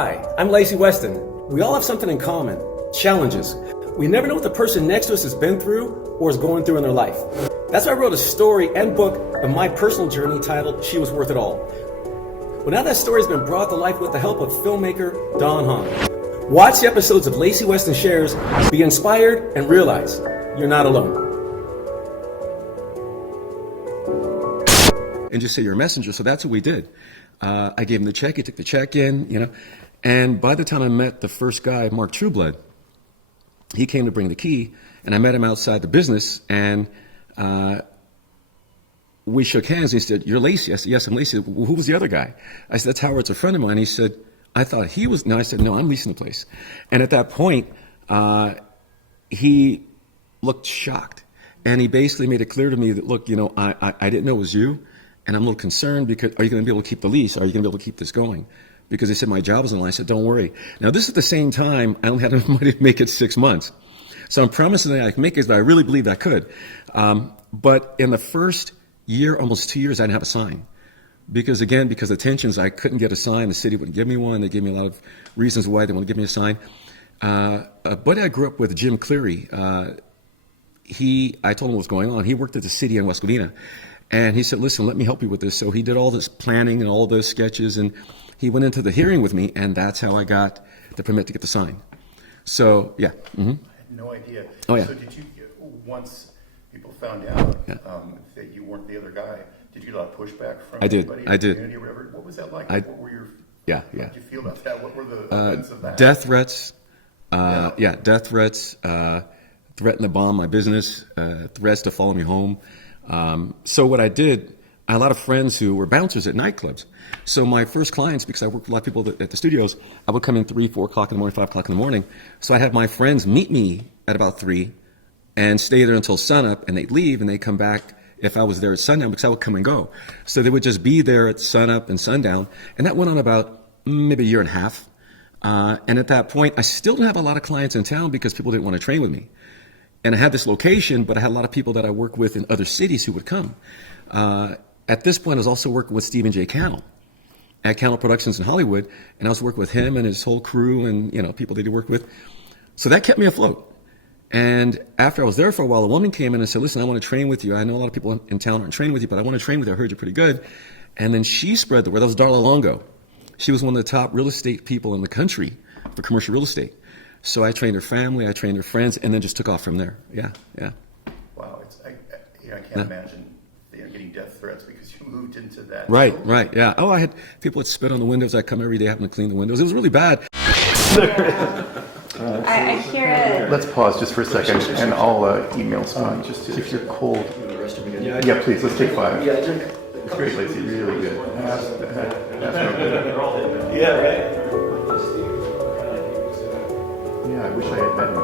Hi, I'm Lacy Weston. We all have something in common, challenges. We never know what the person next to us has been through or is going through in their life. That's why I wrote a story and book of my personal journey titled She Was Worth It All. Well, now that story has been brought to life with the help of filmmaker Don Hahn. Watch the episodes of Lacy Weston Shares, be inspired, and realize you're not alone. And just say you're a messenger, so that's what we did. I gave him the check, he took the check in, and by the time I met the first guy, Mark Trueblood, he came to bring the key, and I met him outside the business, and we shook hands, and he said, "You're Lacy?" I said, "Yes, I'm Lacy." "Well, who was the other guy?" I said, "That's Howard's a friend of mine." He said, "I thought he was," no, I said, "No, I'm leasing the place." And at that point, he looked shocked, and he basically made it clear to me that, look, I didn't know it was you, and I'm a little concerned because are you going to be able to keep the lease? Are you going to be able to keep this going? Because they said my job was on the line. I said, don't worry. Now, this is at the same time I only had enough money to make it 6 months. So I'm promising that I can make it, but I really believed I could. But in the first year, almost 2 years, I didn't have a sign. Because of tensions, I couldn't get a sign. The city wouldn't give me one. They gave me a lot of reasons why they want to give me a sign. A buddy I grew up with, Jim Cleary, I told him what was going on. He worked at the city in West Covina. And he said, listen, let me help you with this. So he did all this planning and all those sketches, and he went into the hearing with me, and that's how I got the permit to get the sign. So, yeah. Mm-hmm. I had no idea. Oh, yeah. So did you, once people found out that you weren't the other guy, did you get a lot of pushback from anybody in the community or whatever? What was that like? What were your... Yeah. How did you feel about that? What were the events of that? Death threats. Death threats. Threatened to bomb my business. Threats to follow me home. So what I did, I had a lot of friends who were bouncers at nightclubs. So my first clients, because I worked with a lot of people at the studios, I would come in 3, 4 o'clock in the morning, 5 o'clock in the morning. So I'd have my friends meet me at about 3 and stay there until sunup, and they'd leave and they'd come back if I was there at sundown, because I would come and go. So they would just be there at sunup and sundown. And that went on about maybe a year and a half. And at that point, I still didn't have a lot of clients in town because people didn't want to train with me. And I had this location, but I had a lot of people that I work with in other cities who would come. At this point, I was also working with Stephen J. Cannell at Cannell Productions in Hollywood, and I was working with him and his whole crew and people that he worked with. So that kept me afloat. And after I was there for a while, a woman came in and said, "Listen, I want to train with you. I know a lot of people in town aren't training with you, but I want to train with you. I heard you're pretty good." And then she spread the word. That was Darla Longo. She was one of the top real estate people in the country for commercial real estate. So I trained her family, I trained her friends, and then just took off from there. Yeah. Wow, I can't imagine getting death threats because you moved into that. Right, yeah. Oh, I had people would spit on the windows. I'd come every day having to clean the windows. It was really bad. I hear it. Let's pause just for a second, and I'll email someone just if you're cold. Yeah, please, let's take 5. It's great, Lacy, really good. That's no good. Yeah, right. Yeah, I wish I had met him.